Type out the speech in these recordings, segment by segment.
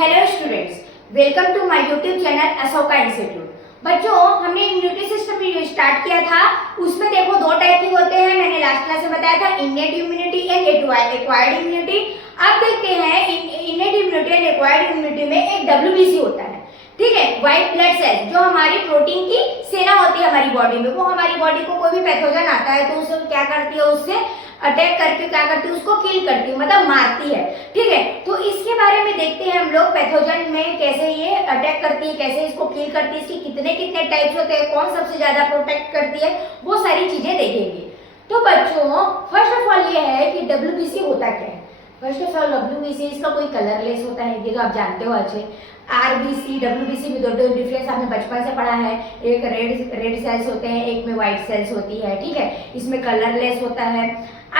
Hello students, welcome to my YouTube channel Ashoka institute. बच्चों, हमने immunity system start किया था। उसमें देखो दो टाइप के होते हैं, मैंने लास्ट क्लास में बताया था, innate immunity and acquired immunity. अब देखते हैं innate immunity and acquired immunity में एक डब्ल्यूबीसी होता है, ठीक है, व्हाइट ब्लड सेल, जो हमारी प्रोटीन की सेना होती है हमारी बॉडी में। वो हमारी बॉडी को कोई भी पैथोजन आता है तो उसे क्या करती है, उससे अटैक करके क्या करती है, उसको किल करती है, मतलब मारती है, ठीक है। तो इसके बारे में देखते हैं हम लोग, पैथोजन में कैसे ये अटैक करती है, कैसे इसको किल करती है, इसके कितने कितने टाइप्स होते हैं, कौन सबसे ज्यादा प्रोटेक्ट करती है, वो सारी चीजें देखेंगे। तो बच्चों, फर्स्ट ऑफ ऑल ये है कि डब्ल्यूबीसी होता क्या है। फर्स्ट ऑफ ऑल डब्ल्यूबीसी, इसका कोई कलरलेस होता है, ये तो आप जानते हो अच्छे। आरबीसी डब्ल्यूबीसी में दो डिफरेंस आपने बचपन से पढ़ा है, एक रेड सेल्स होते हैं, एक में व्हाइट सेल्स होती है, ठीक है। इसमें कलरलेस होता है।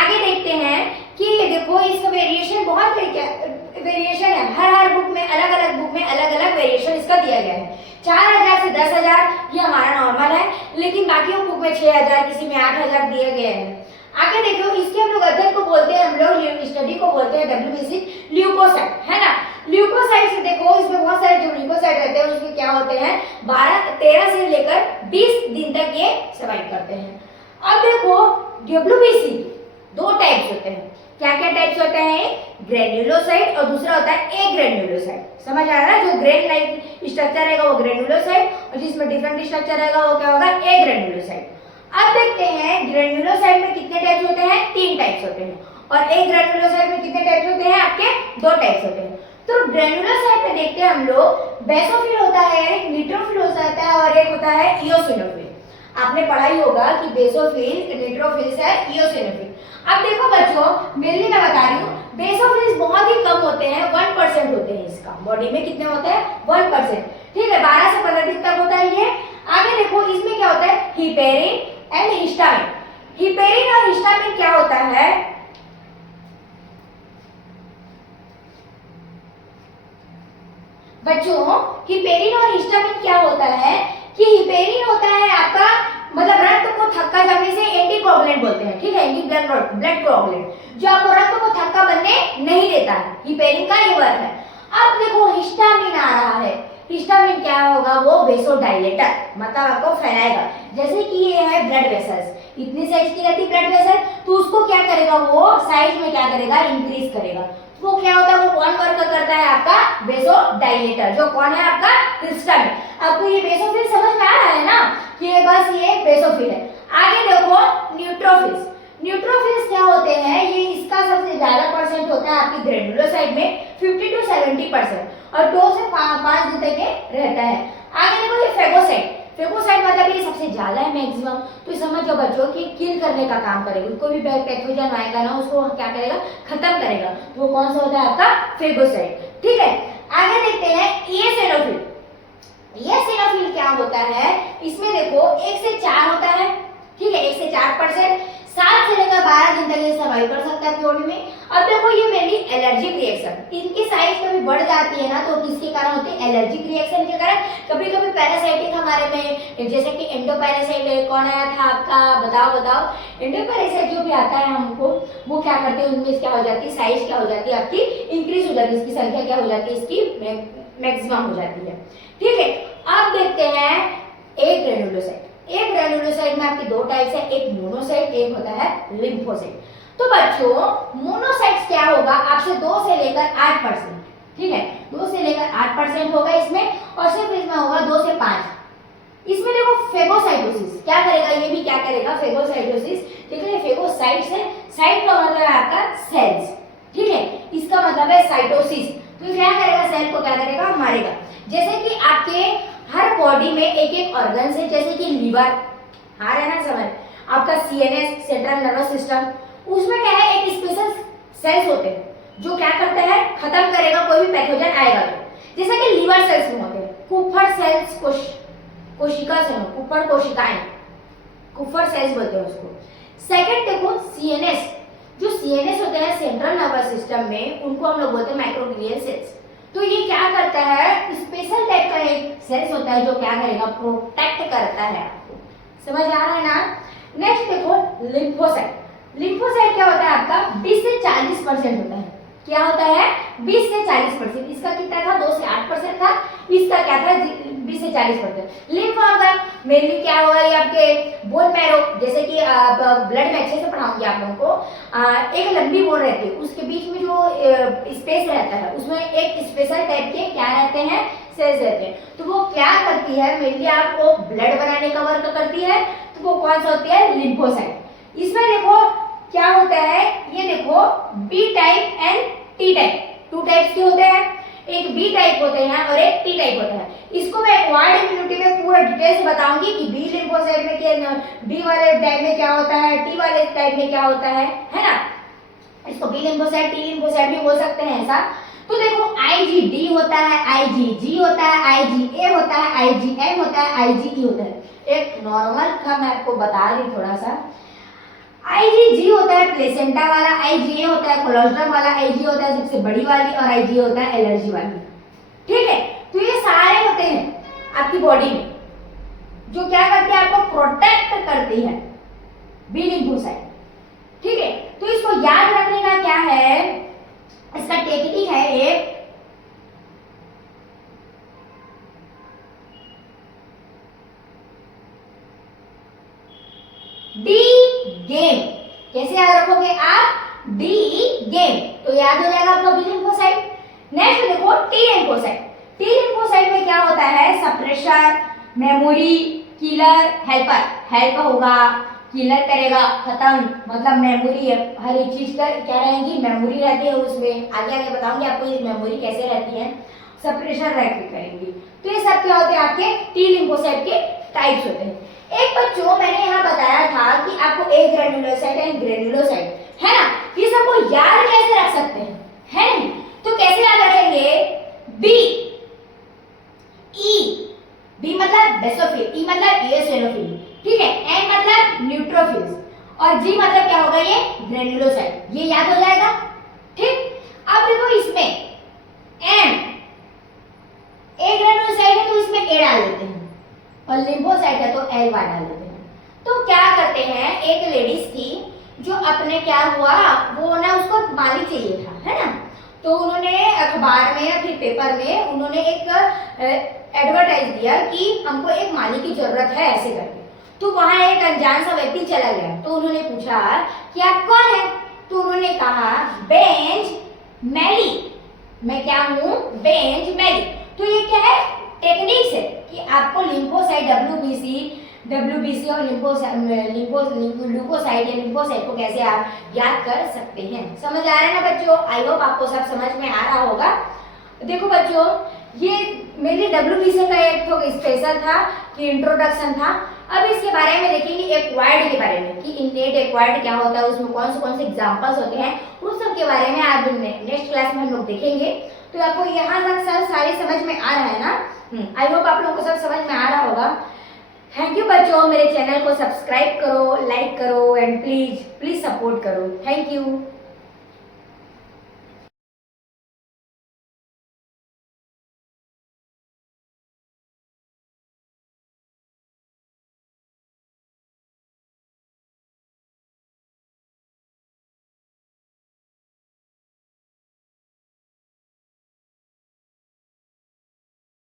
आगे देखते हैं कि देखो इसका वेरिएशन बहुत वेरिएशन है, हर बुक में अलग अलग वेरिएशन इसका दिया गया है। 4000 से 10,000 ये हमारा नॉर्मल है, लेकिन बाकी बुक में 6,000, किसी में 8,000 दिए गए हैं। आगे देखो, इसके हम लोग अध्ययन को बोलते हैं, हम लोग स्टडी को बोलते हैं डब्ल्यूबीसी ल्यूकोसाइट, है ना। ल्यूकोसाइट से देखो, इसमें बहुत सारे जो ल्यूकोसाइट रहते हैं उसमें क्या होते हैं, 13 से लेकर 20 दिन तक ये सर्वाइव करते हैं। अब देखो डब्ल्यूबीसी दो टाइप्स होते हैं। क्या क्या टाइप्स होते हैं, एक ग्रेन्युलोसाइट और दूसरा होता है ए ग्रेन्युलोसाइट। समझ आ रहा है, जो ग्रेन लाइक स्ट्रक्चर रहेगा वो ग्रेन्युलोसाइट, और जिसमें डिफरेंट स्ट्रक्चर रहेगा वो क्या होगा, ए ग्रेन्युलोसाइट। अब देखते हैं ग्रेन्युलोसाइट में कितने टाइप्स होते हैं, 3 टाइप्स होते हैं, और ए ग्रेन्युलोसाइट में कितने टाइप्स होते हैं, आपके 2 टाइप्स होते हैं। तो ग्रेन्युलोसाइट में देखते हैं हम लोग, बेसोफिल होता है, एक न्यूट्रोफिल हो जाता है, और एक होता है इओसिनोफिल। आपने पढ़ा ही होगा कि बेसोफिल, न्यूट्रोफिल्स है, इओसिनोफिल। अब देखो बच्चों, मेनली मैं बता रही हूँ, बेसोफिल्स बहुत ही कम होते हैं, 1% होते हैं इसका बॉडी में। कितने होते हैं, 1%, ठीक है। 12 से 15 दिन तक होता है ये। आगे देखो, इसमें क्या होता है, हिपेरिन एंड हिस्टामिन। हिपेरिन और हिस्टामिन क्या होता है, बच्चों हिपेरिन और हिस्टामिन क्या होता है कि हिपेरिन होता है आपका, मतलब रक्त को थक्का जमने से एंटीकोगुलेंट बोलते हैं, ठीक है, एंटी ब्लड कोगुलेंट, जो आपको रक्त को थक्का बनने नहीं देता है, हिपेरिन का ये वर्क है। अब देखो हिस्टामिन आ रहा है, हिस्टामिन क्या होगा, वो वेसोडाइलेटर, मतलब आपको फैलाएगा। जैसे कि ये है ब्लड वेसल्स, इतनी साइज की रहती है ब्लड वेसल, तो उसको क्या करेगा, वो साइज में क्या करेगा, इंक्रीज करेगा। वो क्या होता है, वो कौन वर्क करता है, आपका वेसोडाइलेटर, जो कौन है, आपका हिस्टामिन। आपको ये बेसोफिल समझ में आ रहा है ना, कि ये बस ये बेसोफिल है। आगे देखो न्यूट्रोफिल्स। न्यूट्रोफिल्स क्या होते हैं, ये इसका सबसे ज्यादा परसेंट होता है आपकी ग्रेन्युलोसाइट में, 50 to 70%, और 2 से 5 दिन तक ये रहता है। आगे देखो ये फेगोसाइट। फेगोसाइट मतलब ये सबसे ज्यादा है मैक्सिमम, तो समझ जाओ बच्चों कि किल करने का काम करेगा, कोई भी पैथोजन आएगा ना उसको क्या करेगा, खत्म करेगा। तो वो कौन सा होता है, आपका फेगोसाइट, ठीक है। आगे देखते हैं इओसिनोफिल। इओसिनोफिल क्या होता है, इसमें देखो 1 से 4 होता है, ठीक है, 1 से 4%, 7 से लेकर 12 दिन तक ये सर्वाइव कर सकता है बॉडी में। अब देखो ये मेनली एलर्जिक रिएक्शन, इनकी साइज कभी बढ़ जाती है ना, तो किसके कारण होती है, एलर्जिक रिएक्शन के कारण। कभी कभी पैरासाइटिक हमारे में, जैसे कि एंडोपैरासाइट, कौन आया था आपका, बताओ। एंडोपैरासाइट जो भी आता है हमको, वो क्या करते हैं, उनमें क्या हो जाती है, साइज क्या हो जाती है आपकी, इंक्रीज हो जाती है, इसकी संख्या क्या हो जाती है, इसकी मैक्सिमम हो जाती है, ठीक है। अब देखते हैं एक ग्रेन्युलोसाइट। एक ग्रेन्युलोसाइट में आपके 2 टाइप्स है, एक मोनोसाइट, एक होता है लिम्फोसाइट। तो बच्चों मोनोसाइट्स क्या होगा, आपसे 2 से लेकर 8%, ठीक है, 2 से लेकर 8% होगा इसमें, और सिर्फ इसमें होगा 2 से 5। इसमें देखो फेगोसाइटोसिस क्या करेगा, ये भी क्या करेगा, फेगोसाइटोसिस, ठीक है। फेगोसाइट से, साइट का मतलब है आपका सेल्स, ठीक है, इसका मतलब है साइटोसिस। तो क्या करेगा, सेल को क्या करेगा, मारेगा। जैसे कि आपके हर बॉडी में एक एक ऑर्गन है, जैसे कि लीवर, हाँ है ना समझ, आपका सीएनएस सेंट्रल नर्वस सिस्टम, उसमें क्या है, एक स्पेशल सेल्स होते हैं जो क्या करते हैं, खत्म करेगा कोई भी पैथोजन आएगा तो। जैसे कि लीवर सेल्स में होते हैं कुफर सेल्स, कोशिका से, कुफर कोशिकाएं, कुफर सेल्स बोलते हैं उसको। सेकंड देखो सीएनएस, जो सीएनएस होते हैं सेंट्रल नर्वस सिस्टम में, उनको हम लोग बोलते हैं माइक्रोग्लियल सेल्स। तो ये क्या करता है, स्पेशल टाइप का एक सेल्स होता है जो क्या करेगा, प्रोटेक्ट करता है आपको। समझ आ रहा है ना। नेक्स्ट देखो लिम्फोसाइट। लिम्फोसाइट क्या होता है आपका, 20 से 40% होता है, क्या होता है 20 से 40%। इसका कितना था 2 से 8% था, इसका क्या था 20 से 40%। लिम्फ ऑर्गन मेनली क्या होगा, ये आपके बोन मैरो, जैसे कि ब्लड में अच्छे से पढ़ाऊंगी आप लोगों को। एक लंबी बोन रहती है, उसके बीच में जो स्पेस रहता है उसमें एक स्पेशल टाइप के क्या रहते हैं, सेल्स रहते हैं। तो वो क्या करती है, मेनली आपको ब्लड बनाने का वर्क करती है। तो वो कौन सा होती है, लिम्फोसाइट। इसमें देखो क्या होता है, ये देखो B type and T type, 2 types के होते हैं। एक बी टाइप होते हैं और एक टी टाइप होता है। इसको मैं एक्वायर्ड इम्यूनिटी में पूरा डिटेल से बताऊंगी कि बी लिम्फोसाइट में क्या, बी वाले टाइप में क्या होता है, टी वाले टाइप में क्या होता है ना। इसको बी लिम्फोसाइट, टी लिम्फोसाइट भी बोल सकते हैं ऐसा। तो देखो IgD होता है, IgG होता है, IgA होता है, IgM होता है, IgE होता है। एक नॉर्मल का मैं आपको बता रही थोड़ा सा। IgG होता है प्लेसेंटा वाला, IgA होता है कोलोस्ट्रम वाला, IG होता है सबसे बड़ी वाली, और IgE होता है एलर्जी वाली। ठीक है, तो ये सारे होते हैं आपकी बॉडी में जो क्या करते हैं, आपको प्रोटेक्ट करती है, बी लिम्फोसाइट। ठीक है, तो इसको याद रखने का क्या है, इसका टेक्निक है एक, डी गेम। कैसे याद रखोगे आप, डी गेम, तो याद हो जाएगा आपका बी लिम्फोसाइट। नेक्स्ट देखो टी लिम्फोसाइट। टी लिम्फोसाइट में क्या होता है, suppressor, memory, killer, helper. Help होगा, किलर करेगा, खत्म, मतलब मेमोरी है, हर एक चीज का क्या रहेगी, मेमोरी रहती है उसमें। आगे आगे बताऊंगी आपको ये मेमोरी कैसे रहती है, सप्रेशर रह के करेंगी। तो ये सब क्या होते हैं, आपके टी लिम्फोसाइट के टाइप्स होते हैं। एक बच्चों मैंने यहाँ बताया था कि आपको ए ग्रेन्युलोसाइट एंड ग्रेन्युलोसाइट है ना, ये सबको याद कैसे रख सकते हैं, है नहीं? तो कैसे याद रखेंगे, बी, ई, बी मतलब बेसोफिल, ई मतलब एओसिनोफिल, ठीक है, एन मतलब न्यूट्रोफिल्स, और जी मतलब क्या होगा, ये ग्रेन्युलोसाइट। ये याद हो जाएगा। ठीक, अब देखो इसमें एम, ए ग्रेन्युलोसाइट है तो इसमें ए डाल देते हैं, और लिम्फोसाइट है तो एल वाई डाल देते हैं। तो क्या करते हैं, एक लेडीज थी जो अपने क्या हुआ, वो ना उसको माली चाहिए था, है ना, तो उन्होंने अखबार में या फिर पेपर में उन्होंने एक एडवर्टाइज दिया कि हमको एक माली की जरूरत है ऐसे करके। तो वहां एक अनजान सा व्यक्ति चला गया, तो उन्होंने पूछा कि आप कौन है, तो उन्होंने कहा बेंज मैली, मैं क्या हूँ, बेंज मैली। तो ये क्या है, टेक्निक्स है कि आपको लिम्फोसाइट डब्ल्यूबीसी और ल्यूकोसाइट या लिम्फोसाइट को कैसे आप याद कर सकते हैं। समझ आ रहा है ना बच्चों, आई होप आपको सब समझ में आ रहा होगा। देखो बच्चों, ये मेरे डब्ल्यूबीसी का एक तो स्पेशल था कि इंट्रोडक्शन था। अब इसके बारे में देखेंगे एक्वायर्ड के बारे में कि इनेट एक्वायर्ड क्या होता है, उसमें कौन से एग्जांपल्स होते हैं, उन सब के बारे में आज नेक्स्ट क्लास में हम लोग देखेंगे। तो आपको यहाँ तक सब सारे समझ में आ रहा है ना, आई होप आप लोगों को सब समझ में आ रहा होगा। थैंक यू बच्चों, मेरे चैनल को सब्सक्राइब करो, लाइक करो एंड प्लीज सपोर्ट करो। Thank you.